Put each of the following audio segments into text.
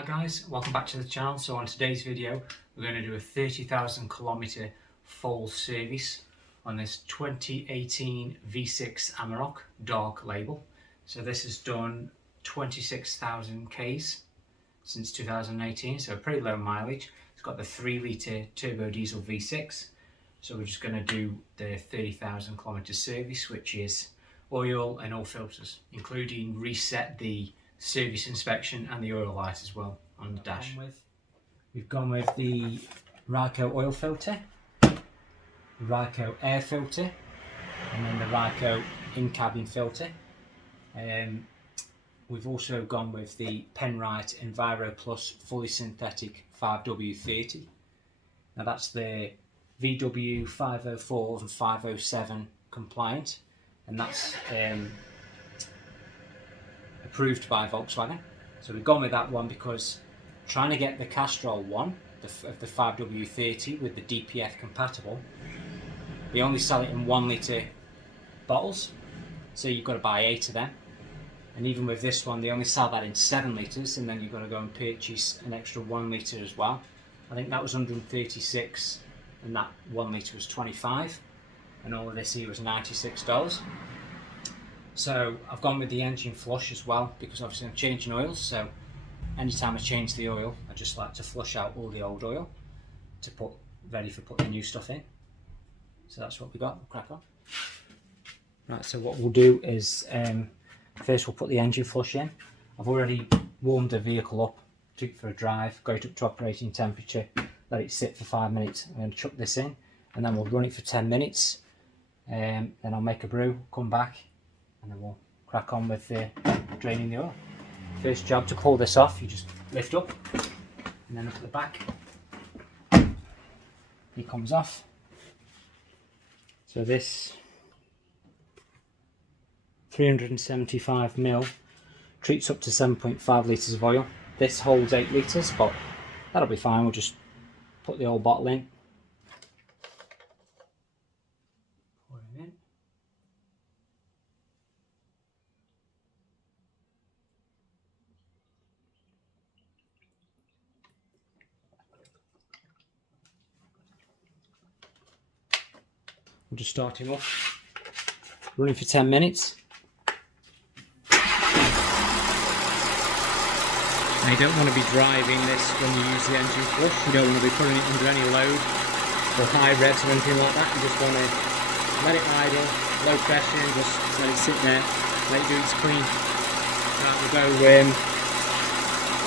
Hi guys, welcome back to the channel. So on today's video we're going to do a 30,000 kilometer full service on this 2018 V6 Amarok dark label. So this has done 26,000 Ks since 2018, so pretty low mileage. It's got the 3-litre turbo diesel V6. So we're just going to do the 30,000 kilometer service, which is oil and all filters, including reset the service inspection and the oil light as well on the dash. We've gone with the Ryco oil filter, the Ryco air filter, and then the Ryco in-cabin filter. We've also gone with the Penrite Enviro Plus fully synthetic 5W30. Now that's the VW 504 and 507 compliant, and that's approved by Volkswagen. So we've gone with that one because trying to get the Castrol one of the 5W30 with the DPF compatible, they only sell it in 1 litre bottles, so you've got to buy 8 of them. And even with this one, they only sell that in 7 litres, and then you've got to go and purchase an extra 1 litre as well. I think that was 136, and that 1 litre was 25, and all of this here was $96. So I've gone with the engine flush as well, because obviously I'm changing oils, so anytime I change the oil I just like to flush out all the old oil to put ready for putting the new stuff in. So that's what we got. We'll crack on. Right, so what we'll do is first we'll put the engine flush in. I've already warmed the vehicle up, took it for a drive, got it up to operating temperature, let it sit for 5 minutes. I'm going to chuck this in and then we'll run it for 10 minutes, then I'll make a brew, come back, and then we'll crack on with draining the oil. First job, to pull this off, you just lift up and then up at the back it comes off. So this 375ml treats up to 7.5 litres of oil. This holds 8 litres, but that'll be fine. We'll just put the old bottle in. Pour it in. We'll just start him up. Running for 10 minutes. Now you don't want to be driving this when you use the engine flush. You don't want to be putting it under any load or high revs or anything like that. You just want to let it idle, low pressure, and just let it sit there, let it do its clean. Right, we'll go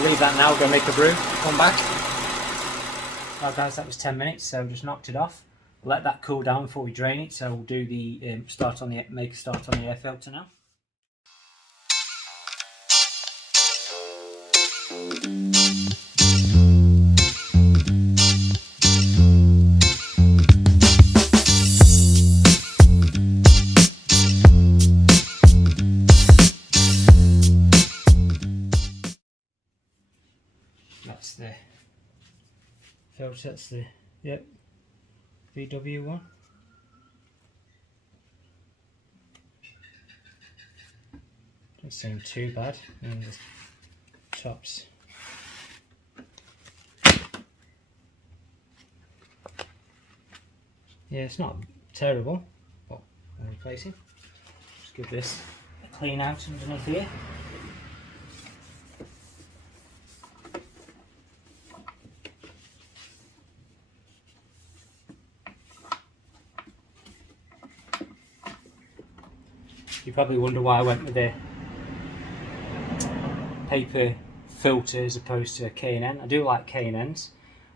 leave that now, go make a brew, come back. Right guys, that was 10 minutes, so just knocked it off. Let that cool down before we drain it. So we'll do the make a start on the air filter now. That's the filter. That's the VW one. Doesn't seem too bad. And the tops. Yeah, it's not terrible, but I'm replacing. Just give this a clean out underneath here. You probably wonder why I went with a paper filter as opposed to a K&N. I do like K&Ns,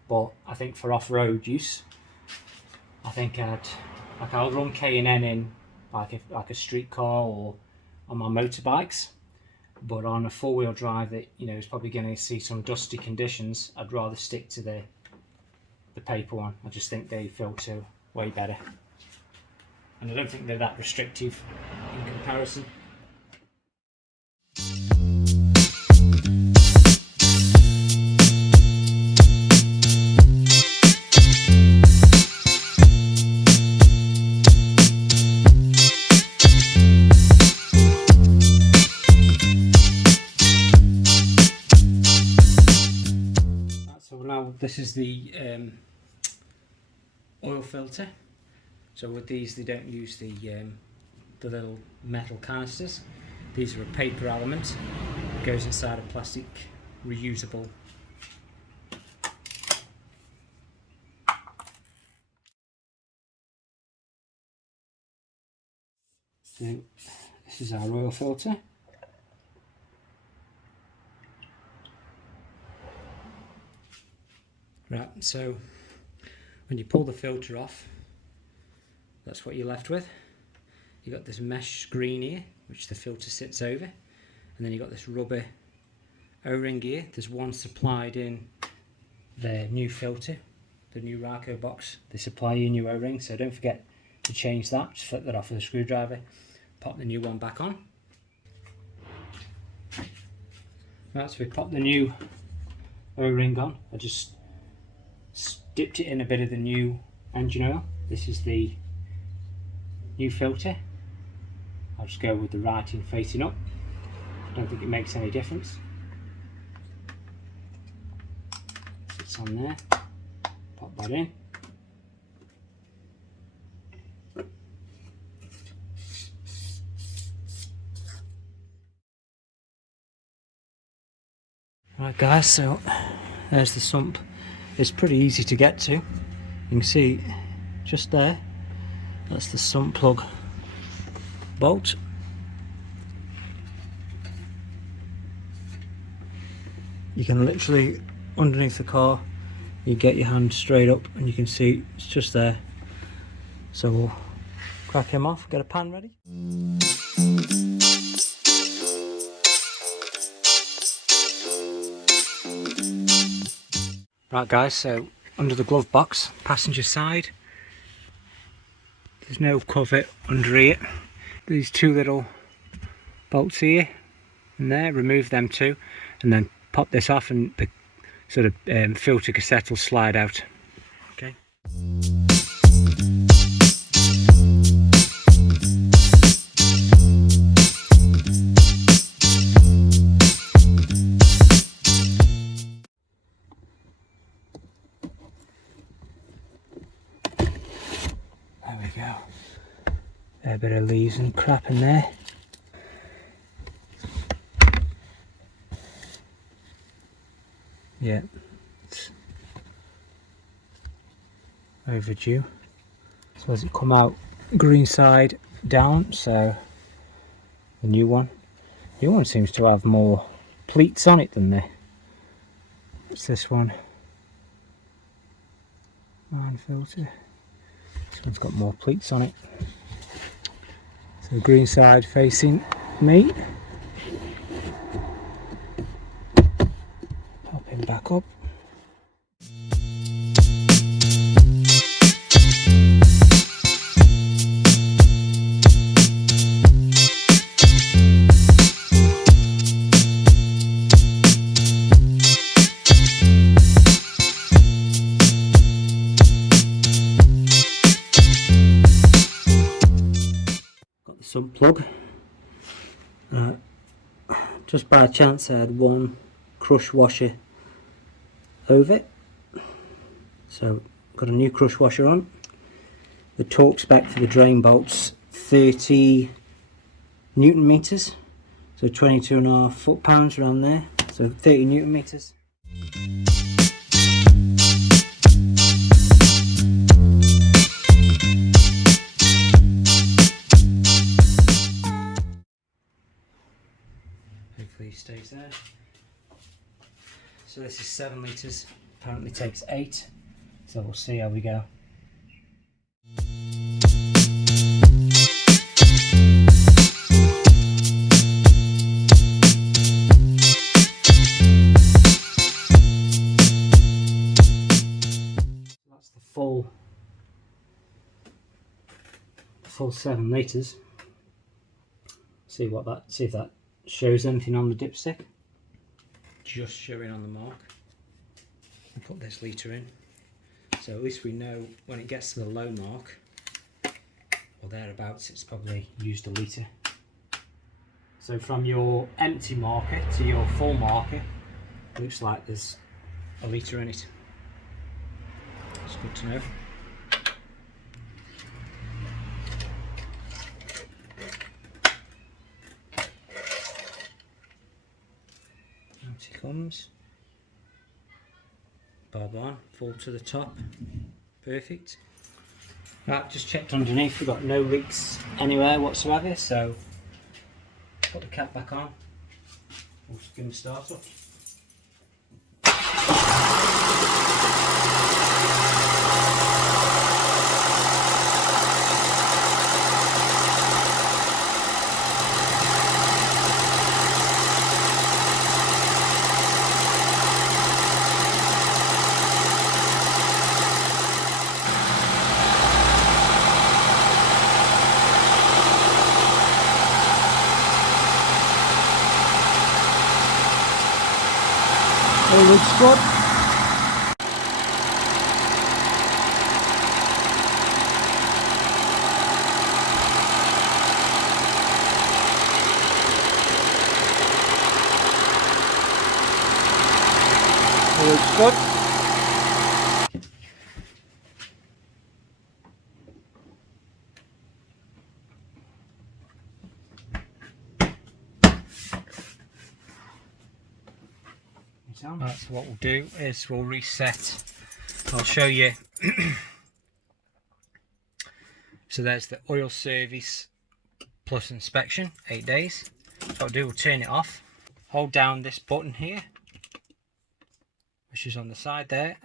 but I think for off-road use, I think I'll run K&N in like a street car or on my motorbikes, but on a four-wheel drive that is probably going to see some dusty conditions, I'd rather stick to the paper one. I just think they filter way better. And I don't think they're that restrictive in comparison. this is the oil filter. So with these, they don't use the little metal canisters. These are a paper element. It goes inside a plastic reusable. So this is our oil filter. Right, so when you pull the filter off, that's what you're left with. You've got this mesh screen here, which the filter sits over, and then you've got this rubber O-ring here. There's one supplied in the new filter, the new Raco box. They supply you a new O-ring, so don't forget to change that. Just flip that off with a screwdriver, pop the new one back on. Right, so we pop the new O-ring on. I just dipped it in a bit of the new engine oil. This is the new filter. I'll just go with the writing facing up. I don't think it makes any difference. Sits on there. Pop that in. Right guys, so there's the sump. It's pretty easy to get to. You can see just there, that's the sump plug bolt. You can literally, underneath the car, you get your hand straight up and you can see it's just there. So we'll crack him off, get a pan ready. Right guys, so under the glove box, passenger side, there's no cover under here. These two little bolts here and there, remove them too, and then pop this off and the sort of filter cassette will slide out. Okay. There we go. A bit of leaves and crap in there. Yeah, it's overdue. So as it come out green side down, so the new one seems to have more pleats on it than what's this one? Man filter. This one's got more pleats on it. So green side facing me. Pop him back up. Sump plug. Just by chance I had one crush washer over it, so got a new crush washer on. The torque spec for the drain bolts 30 Newton meters, so 22.5 foot-pounds around there, so 30 Newton meters. Hopefully he stays there. So this is 7 litres, apparently takes 8, so we'll see how we go. That's the full 7 litres. See if that shows anything on the dipstick. Just showing on the mark. I put this litre in, so at least we know when it gets to the low mark or thereabouts, it's probably used a litre. So from your empty marker to your full marker, looks like there's a litre in it. It's good to know. Out he comes. Bob on, full to the top. Perfect. Right, just checked underneath, we've got no leaks anywhere whatsoever, so put the cap back on. We'll just give him a start up. All looks good. All looks good. Right, so what we'll do is we'll reset. I'll show you. So there's the oil service plus inspection, 8 days. So what I'll do, we'll turn it off. Hold down this button here, which is on the side there,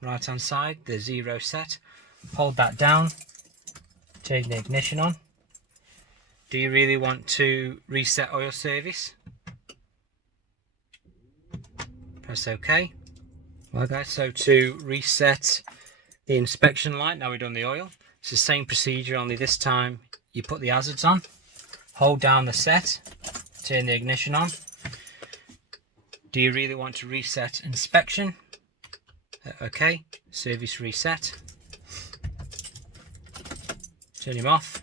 right hand side, the 0 set. Hold that down, turn the ignition on. Do you really want to reset oil service? Press OK. Well guys, so to reset the inspection light, now we've done the oil, it's the same procedure, only this time you put the hazards on. Hold down the set, turn the ignition on. Do you really want to reset inspection? OK, service reset. Turn him off,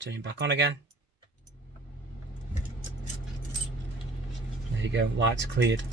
turn him back on again. There you go, light's cleared.